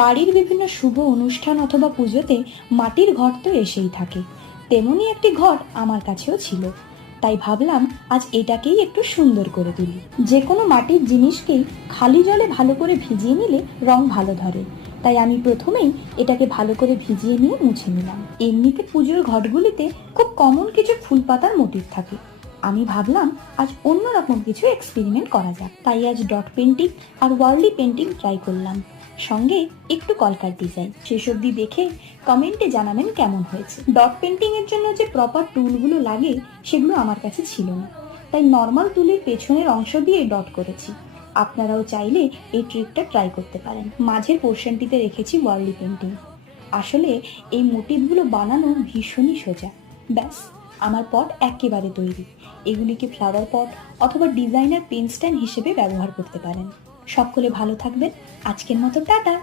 বাড়ির বিভিন্ন শুভ অনুষ্ঠান অথবা পুজোতে মাটির ঘট তো এসেই থাকে, তেমনি একটি ঘট আমার কাছেও ছিল। তাই ভাবলাম আজ এটাকেই একটু সুন্দর করে তুলি। যে কোনো মাটির জিনিসকেই খালি জলে ভালো করে ভিজিয়ে নিলে রং ভালো ধরে, তাই আমি প্রথমেই এটাকে ভালো করে ভিজিয়ে নিয়ে মুছে নিলাম। এমনিতে পুজোর ঘটগুলিতে খুব কমন কিছু ফুল পাতার মোটিভ থাকে, আমি ভাবলাম আজ অন্যরকম কিছু এক্সপেরিমেন্ট করা যাক। তাই আজ ডট পেন্টিং আর ওয়ার্লি পেন্টিং ট্রাই করলাম, সঙ্গে একটু কলকার ডিজাইন। শেষ অবধি দেখে কমেন্টে জানাবেন কেমন হয়েছে। ডট পেন্টিং এর জন্য যে প্রপার টুলগুলো লাগে সেগুলো আমার কাছে ছিল না, তাই নর্মাল টুলের পেছনের অংশ দিয়ে ডট করেছি। আপনারাও চাইলে এই ট্রিকটা ট্রাই করতে পারেন। মাঝের পোর্শনটিতে রেখেছি ওয়ার্লি পেন্টিং। আসলে এই মোটিভগুলো বানানো ভীষণই সোজা। ব্যাস, আমার পট একেবারে তৈরি। এগুলিকে ফ্লাওয়ার পট অথবা ডিজাইনার পেন স্ট্যান্ড হিসেবে ব্যবহার করতে পারেন। সকলে ভালো থাকবেন। আজকের মতো টাটা।